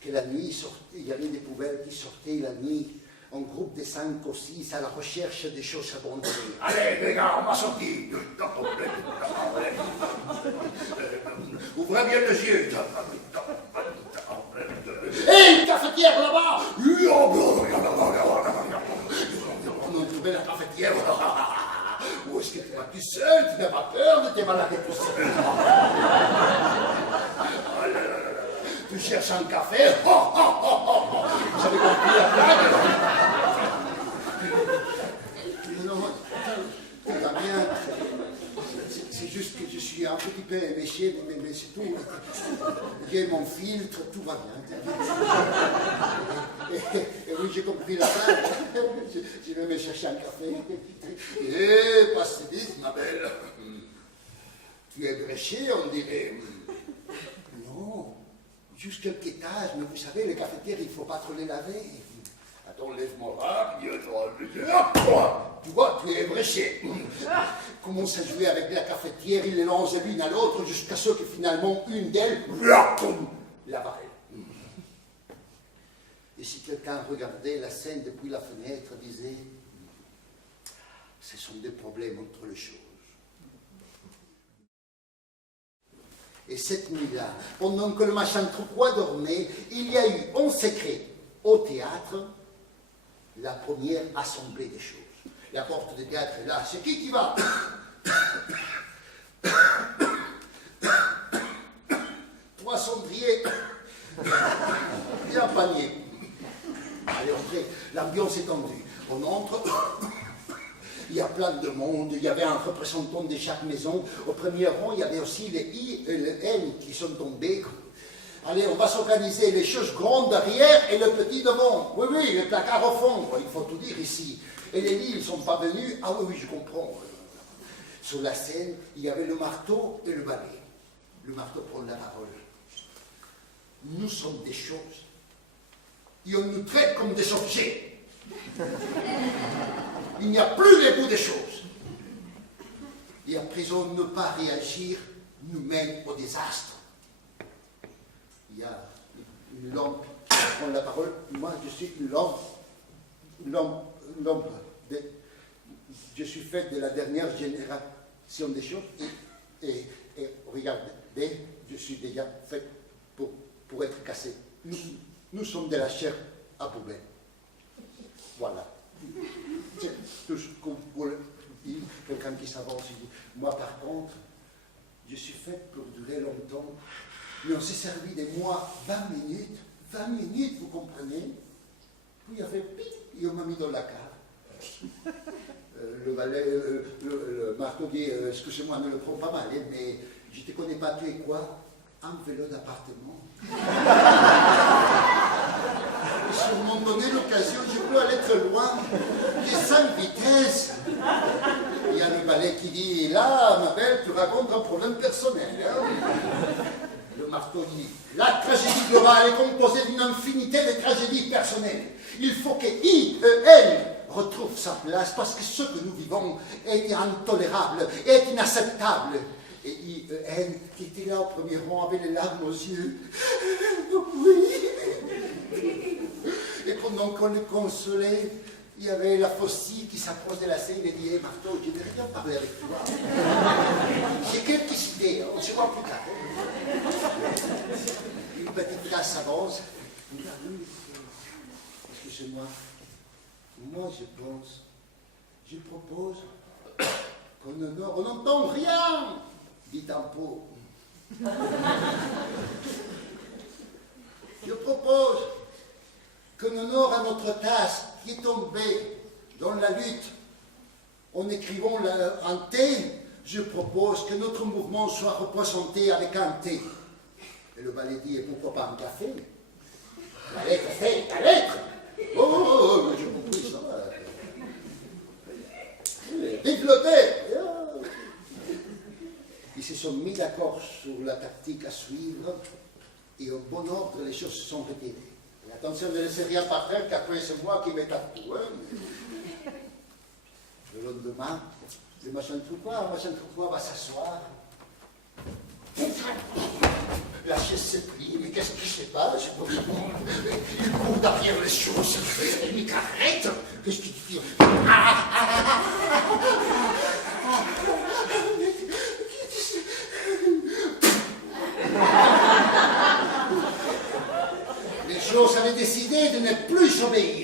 que la nuit, il y avait des poubelles qui sortaient la nuit, en groupe de 5 ou 6 à la recherche des choses abandonnées. Allez, les gars, on va sortir. Ouvrez bien les yeux. Hé, une cafetière là-bas! On a trouvé la cafetière. Où est-ce que tu vas tout seul? Tu n'as pas peur de te balader tout seul? Tu cherches un café? J'avais compris la blague. Non, tout va bien. C'est juste que je suis un petit peu éméché, mais c'est tout. J'ai mon filtre, tout va bien. Et oui, j'ai compris la blague. Je vais me chercher un café. Eh, passe vite, ma belle. Tu es bréché, on dirait. Non, juste quelques étages, mais vous savez, les cafetières, il ne faut pas trop les laver. Attends, lève-moi là. Tu vois, tu es bréché. Commence à jouer avec la cafetière, il les lance l'une à l'autre jusqu'à ce que finalement une d'elles l'avale. Et si quelqu'un regardait la scène depuis la fenêtre, disait ce sont des problèmes entre les choses. Et cette nuit-là, pendant que le machin Troupois dormait, il y a eu en secret au théâtre la première assemblée des choses. La porte du théâtre est là. C'est qui va? Trois cendriers et un panier. Allez, entrez. L'ambiance est tendue. On entre. Il y a plein de monde. Il y avait un représentant de chaque maison. Au premier rang, il y avait aussi les I et les N qui sont tombés. Allez, on va s'organiser les choses grandes derrière et le petit devant. Oui, oui, le placard au fond. Il faut tout dire ici. Et les lits, ils ne sont pas venus. Ah oui, oui, je comprends. Sur la scène, il y avait le marteau et le balai. Le marteau prend la parole. Nous sommes des choses. Et on nous traite comme des objets. Il n'y a plus de goût des choses. Et à présent, ne pas réagir nous mène au désastre. Il y a une lampe qui prend la parole. Moi, je suis une lampe. Je suis fait de la dernière génération des choses. Et regardez, je suis déjà fait pour être cassé. Nous sommes de la chair à poubelle. Voilà. C'est tout ce qu'on voulait dire. Quelqu'un qui s'avance, il dit, moi par contre, je suis fait pour durer longtemps. Mais on s'est servi de moi 20 minutes. 20 minutes, vous comprenez? Puis il a fait pip, et on m'a mis dans la cave. Le valet, le marteau dit, excusez-moi, ne le prends pas mal, hein, mais je ne te connais pas, tu es quoi? Un vélo d'appartement. Et si on m'en donnait l'occasion, je peux aller très loin. J'ai 5 vitesses. Il y a le valet qui dit, là, ma belle, tu racontes un problème personnel. Hein? Le marteau dit, la tragédie globale est composée d'une infinité de tragédies personnelles. Il faut que I-E-N retrouve sa place parce que ce que nous vivons est intolérable, est inacceptable. Et I-E-N, qui était là au premier rang, avait les larmes aux yeux. Oui. Et pendant qu'on le consolait, il y avait la faucille qui s'approche de la scène et dit, hey, marteau, je vais rien parler avec toi. J'ai quelques idées, on se voit plus tard. Une petite place s'avance. Excusez-moi. Moi, je propose qu'on honore. On n'entend rien, dit un pot. Je propose qu'on honore à notre tasse qui est tombée dans la lutte en écrivant un T. Je propose que notre mouvement soit représenté avec un T. Et le valet dit, et pourquoi pas un café? La lettre fait la lettre. Oh, j'ai compris ça. Développé. Ils se sont mis d'accord sur la tactique à suivre et au bon ordre, les choses se sont retirées. Et attention, ne laissez rien par terre, qu'après c'est moi qui m'étape tout. Hein. Le lendemain, le machin Troupois va s'asseoir. la chaise se plie, mais qu'est-ce qui se passe? Il court derrière les choses, et il arrête. Qu'est-ce qu'il dit? Les choses avaient décidé de ne plus obéir.